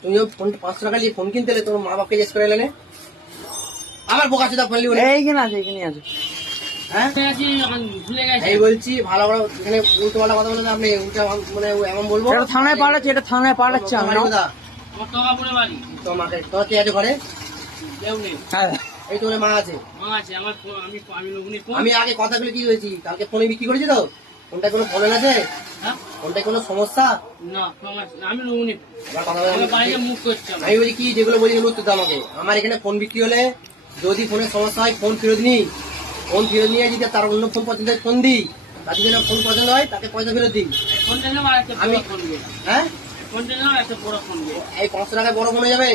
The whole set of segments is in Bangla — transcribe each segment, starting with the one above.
তুমি 500 টাকা দিয়ে ফোন কিনতে তোমার মা বাপকে জিজ্ঞেস করে এলে আবার বোকা চোদা ফোন লিও এইখানে আছে এই বলছি ভালো ভালো এখানে উল্টো পাল্টা কথা বলে আপনি উল্টা মানে এমন বলবো এটা থানায় পাঠাচ্ছে, এটা থানায় পাঠাচ্ছে আমি তোমাকে তোমার কে আছে ঘরে? হ্যাঁ এই তোমার মা আছে। আমি আগে কথাগুলো কি হয়েছি কালকে ফোনে বিক্রি করেছি তো ফোনটা কোনো প্রবলেম আছে? ফোনটা কোনো সমস্যা? আমি বলি কি যেগুলো বলি উত্তর দাও আমাকে। আমার এখানে ফোন বিক্রি হলে যদি ফোনের সমস্যা হয় ফোন ফেরত নিই, ফোন ফেরত নিয়ে যদি তার অন্য ফোন পছন্দ ফোন দিই, তার যদি ফোন পছন্দ হয় তাকে পয়সা ফেরত দিই। আমি হ্যাঁ এই 500 টাকায় বড় ফোন হয়ে যাবে।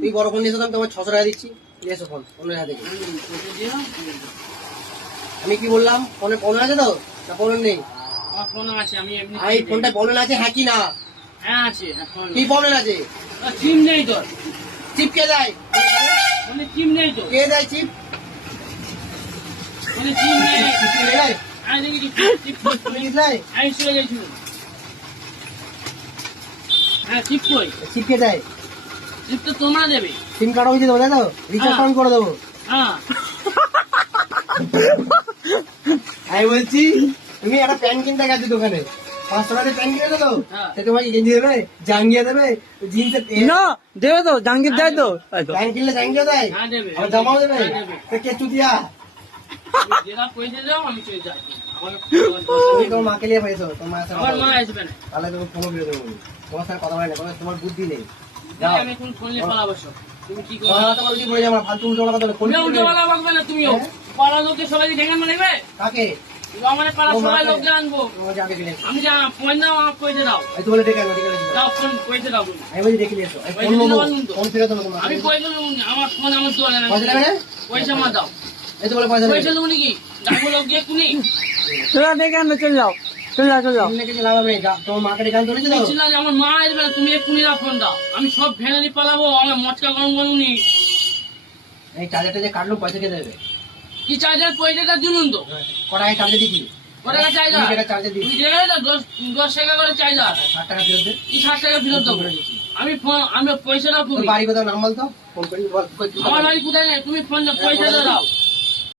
তুই বড় ফোন নিয়েছো তোমার 600 টাকা দিচ্ছি, নিয়ে এসো ফোন অন্য হাতে। আমি কি বললাম ফোনে প্রবলেম আছে তো না প্রবলেম নেই? এই ফোনটা প্রবলেম আছে হ্যাঁ কি না? কি প্রবলেম আছে? চিপ নেই তোর? চিপ কে দেয়? চিপ নেই তো? কে দেয় চিপ? চিপ নেই। চিপ কই? চিপ কে দেয়? চিপ তো তোমরা দেবে। সিম কার্ড হয়েছে দেবো তাই তো? রিচার্জ করে দেবো। আমি বলছি তুমি একটা প্যান্ট কিনতে গেছো দোকানে 500 টাকা প্যান্ট কিনে দেবো, তোমাকে গেঞ্জি দেবে, জাঙ্গিয়া দেবে, জিন্সের না দেবে তো, জাঙ্গির দেয় তো। প্যান্ট কিনলে জাঙ্গিয়া দেয়, জামাও দেবে। কে চুতিয়া তুমি তোমার মাকে নিয়ে পেয়েছো, তোমার তাহলে তুমি ফোনও বেরো দেবো। তোমার সাথে কথা বলে না, তোমার বুদ্ধি নেই। আমার মা আসবে না, তুমি এক্ষুনি না ফোন দাও। আমি সব ফ্যামিলি পালাবো, আমার মচকা গরম গরমনি। এই চার্জারটা যে কাটলো পয়সা কে দেবে? কি চার্জার পয়সাটা দিলুন তো? কটায় চার্জার দিচ্ছি? কটাকা চার্জার? 10 টাকা করে চার্জার। 60 টাকা ফেরত দে। কি 60 টাকা ফেরত দেবো? আমি পয়সা দাও। তুমি বাড়ি কোথাও নাম বলতো? ফোন করি আমার বাড়ি কোথায় নেই, তুমি ফোন দাও, পয়সা দাও।